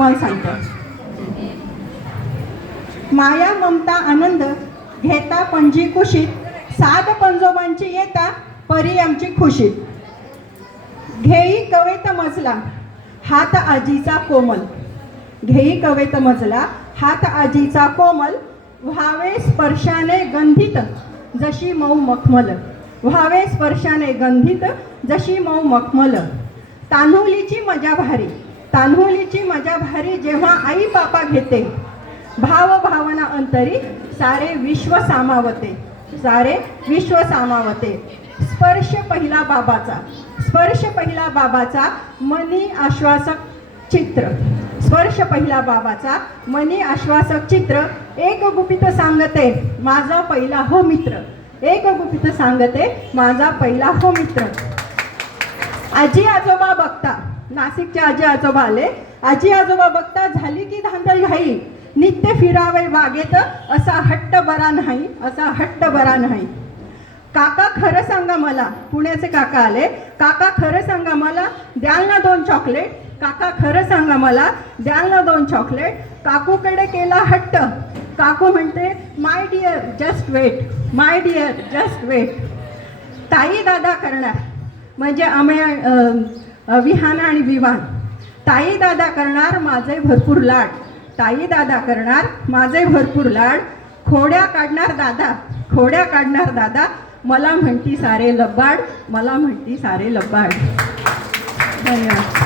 तुम्हाला सांगते. माया ममता आनंद घेता पणजी कुशीत, सात पंजोबांची येता परी आमची खुशीत. घेई कवेत मजला हात आजीचा कोमल, घेई कवेत मजला हात आजीचा कोमल, व्हावे स्पर्शाने गंधित जशी मऊ मखमल, व्हावे स्पर्शाने गंधित जशी मऊ मखमल. तान्हुलीची मजा भारी, तान्हुलीची मजा भारी, जेव्हा आई बापा घेते, भाव भावना अंतरी सारे विश्व सामावते, सारे विश्व सामावते. स्पर्श पहिला बाबाचा, स्पर्श पहिला बाबाचा मनी आश्वासक चित्र, स्पर्श पहिला बाबाचा मनी आश्वासक चित्र. एक गुपित सांगते माझा पहिला हो मित्र, एक गुपित सांगते माझा पहिला हो मित्र. आजी आजोबा बघता, नाशिकचे आजी आजोबा आले. आजी आजोबा बघता झाली की धांदल घाई, नित्य फिरावे बागेत असा हट्ट बरा नाही, असा हट्ट बरा नाही. काका खरं सांगा मला, पुण्याचे काका आले. काका खरं सांगा मला द्याल ना 2 चॉकलेट, काका खरं सांगा मला द्याल ना 2 चॉकलेट. काकूकडे केला हट्ट, काकू म्हणते my dear just wait, my dear just wait. ताई दादा करणार म्हणजे विहान आणि विवान. ताई दादा करणार माझे भरपूर लाड, ताई दादा करणार माझे भरपूर लाड. खोड्या काढणार दादा, खोड्या काढणार दादा, मला म्हणती सारे लबाड, मला म्हणती सारे लबाड. धन्यवाद.